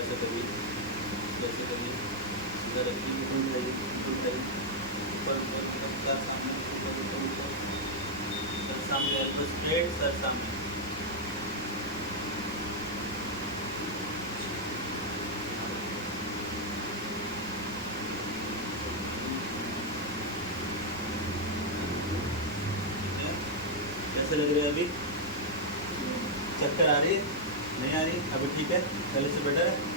ऐसे करिए, जैसे करिए, सीधा रखिए, ऊपर जाइए, ऊपर सर सामने, सर सामने, एल्बो स्ट्रेट, सर सामने। कैसे लग रहे हैं अभी? चक्कर आ रही है? नहीं आ रही? अभी ठीक है? पहले से बेटर है?